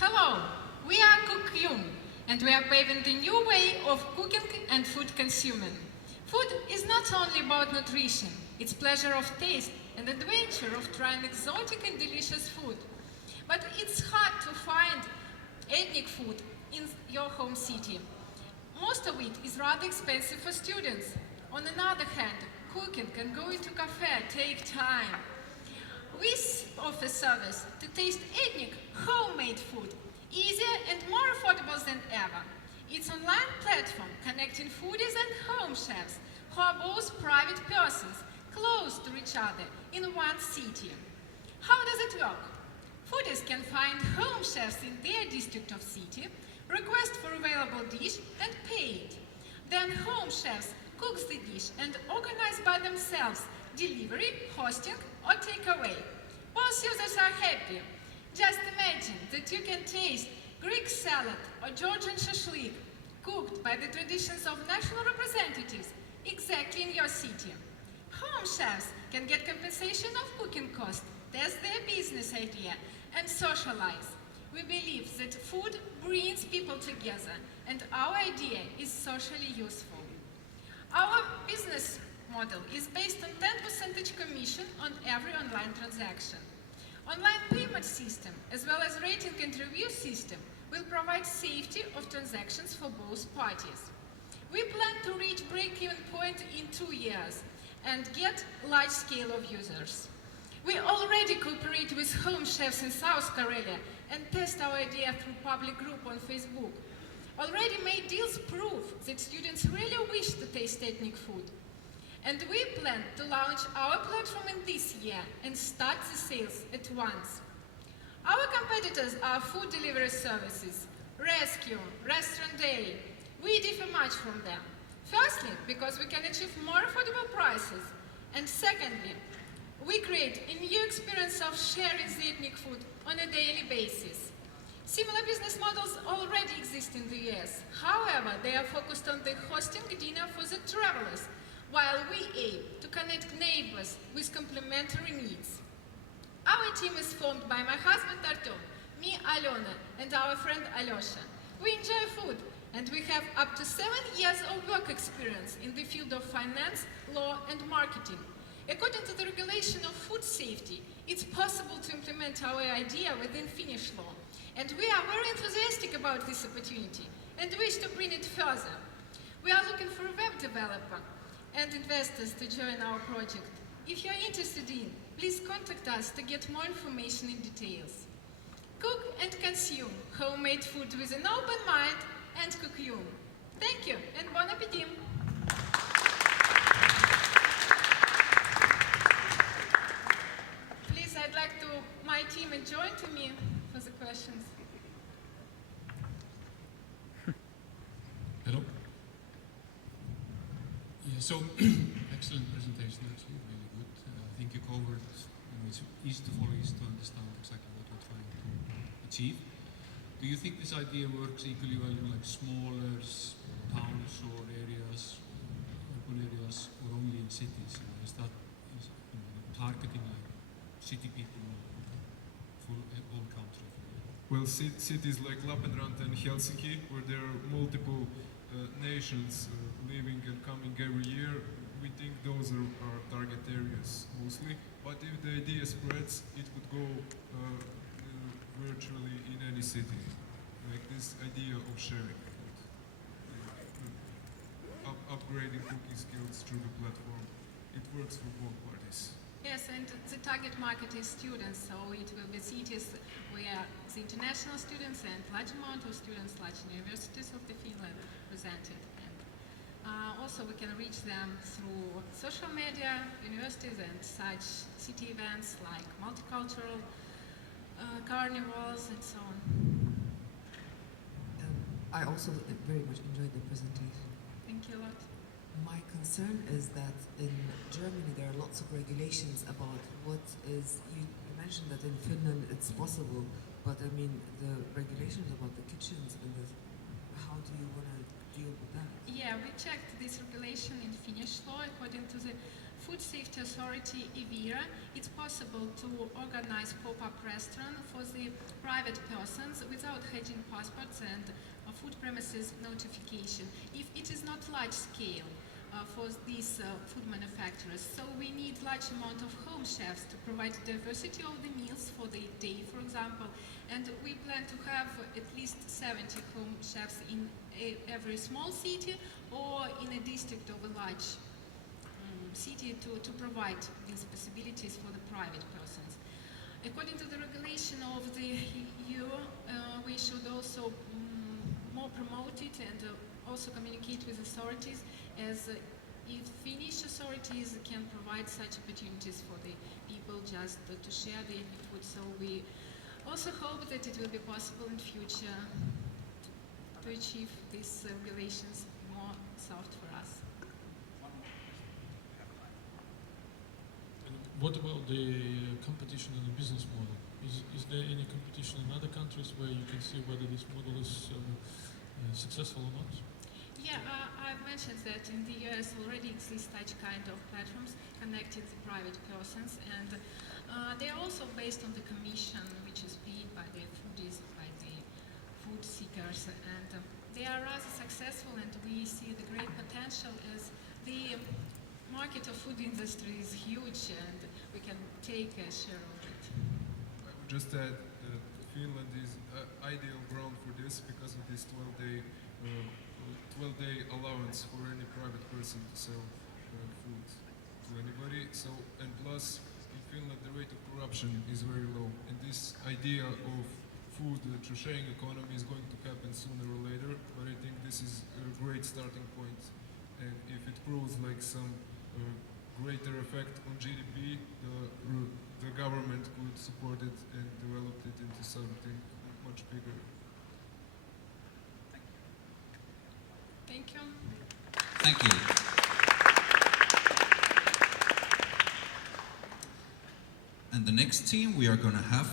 Hello, we are Cookume, and we are paving the new way of cooking and food consuming. Food is not only about nutrition, it's pleasure of taste and adventure of trying exotic and delicious food. But it's hard to find ethnic food in your home city. Most of it is rather expensive for students. On the other hand, cooking can go into cafe, take time. We offer service to taste ethnic, homemade food, easier and more affordable than ever. It's an online platform connecting foodies and home chefs who are both private persons close to each other in one city. How does it work? Foodies can find home chefs in their district of city, request for available dish and pay it. Then home chefs cook the dish and organize by themselves delivery, hosting or takeaway. Both users are happy. Just imagine that you can taste Greek salad or Georgian shashlik cooked by the traditions of national representatives exactly in your city. Home chefs can get compensation of cooking costs, test their business idea and socialize. We believe that food brings people together and our idea is socially useful. Our business model is based on 10% commission on every online transaction. Online payment system, as well as rating and review system, will provide safety of transactions for both parties. We plan to reach break-even point in 2 years and get large scale of users. We already cooperate with home chefs in South Korea and test our idea through public group on Facebook. Already made deals prove that students really wish to taste ethnic food. And we plan to launch our platform in this year and start the sales at once. Our competitors are food delivery services, Rescue, Restaurant Day. We differ much from them. Firstly, because we can achieve more affordable prices. And secondly, we create a new experience of sharing the ethnic food on a daily basis. Similar business models already exist in the US. However, they are focused on the hosting dinner for the travelers, while we aim to connect neighbors with complementary needs. Our team is formed by my husband Artyom, me Alona, and our friend Alyosha. We enjoy food, and we have up to 7 years of work experience in the field of finance, law, and marketing. According to the regulation of food safety, it's possible to implement our idea within Finnish law, and we are very enthusiastic about this opportunity and wish to bring it further. We are looking for a web developer and investors to join our project. If you are interested in, please contact us to get more information and details. Cook and consume homemade food with an open mind and Cookume. Thank you and bon appetit! Please, I'd like my team to join to me for the questions. Hello. Yeah, so excellent presentation, actually, really good. I think you covered, it's easy to follow, easy to understand exactly what we're trying to achieve. Do you think this idea works equally well in like smaller towns or areas, urban areas, or only in cities? Is that targeting like city people for all country? Well, cities like Lappeenranta and Helsinki, where there are multiple nations living and coming every year, we think those are target areas mostly. But if the idea spreads, it could go virtually in any city. Like this idea of sharing, upgrading cooking skills through the platform, it works for both parties. Yes, and the target market is students, so it will be cities where the international students and large amount of students, large universities of the Finland presented. And also we can reach them through social media, universities and such city events like multicultural carnivals and so on. I also very much enjoyed the presentation. Thank you a lot. My concern is that in Germany there are lots of regulations about what is, you mentioned that in Finland it's possible, but I mean the regulations about the kitchens and how do you want to deal with that? Yeah, we checked this regulation in Finnish law according to the Food Safety Authority, EVIRA, it's possible to organize pop-up restaurant for the private persons without hedging passports and food premises notification, if it is not large scale for these food manufacturers. So we need large amount of home chefs to provide diversity of the meals for the day, for example, and we plan to have at least 70 home chefs in every small city or in a district of a large city to provide these possibilities for the private persons. According to the regulation of the EU, we should also more promote it and also communicate with authorities, as if Finnish authorities can provide such opportunities for the people just to share the food. So we also hope that it will be possible in future to achieve these regulations more soft for us. What about the competition in the business model? Is there any competition in other countries where you can see whether this model is successful or not? Yeah, I've mentioned that in the US already exist such kind of platforms connecting the private persons, and they are also based on the commission which is paid by the foodies, by the food seekers, and they are rather successful, and we see the great potential as the market of food industry is huge and we can take a share of it. I would just add that Finland is ideal ground for this because of this 12-day allowance for any private person to sell food to anybody. So, and plus, in Finland the rate of corruption is very low, and this idea of food to sharing economy is going to happen sooner or later. But I think this is a great starting point, and if it proves like some greater effect on GDP, the government could support it and develop it into something much bigger. Thank you. Thank you. And the next team we are going to have